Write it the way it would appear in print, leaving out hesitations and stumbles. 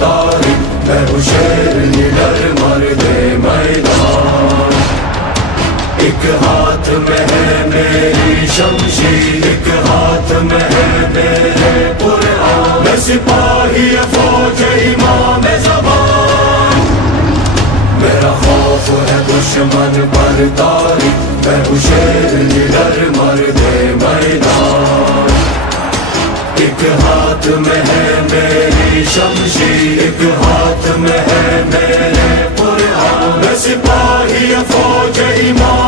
तारीख, मैं हूँ शेर निडर मर्दे मैदान। एक हाथ में है मेरी शमशीर, एक हाथ में है मेरे कुरान, मैं सिपाही फौज इमाम ज़बान। मेरा खौफ है दुश्मन पर तारीख, मैं हूँ शेर निडर मर्दे मैदान। एक हाथ में है मेरी शमशीर, एक हाथ में है मेरे कुरान, मैं सिपाही फौज इमाम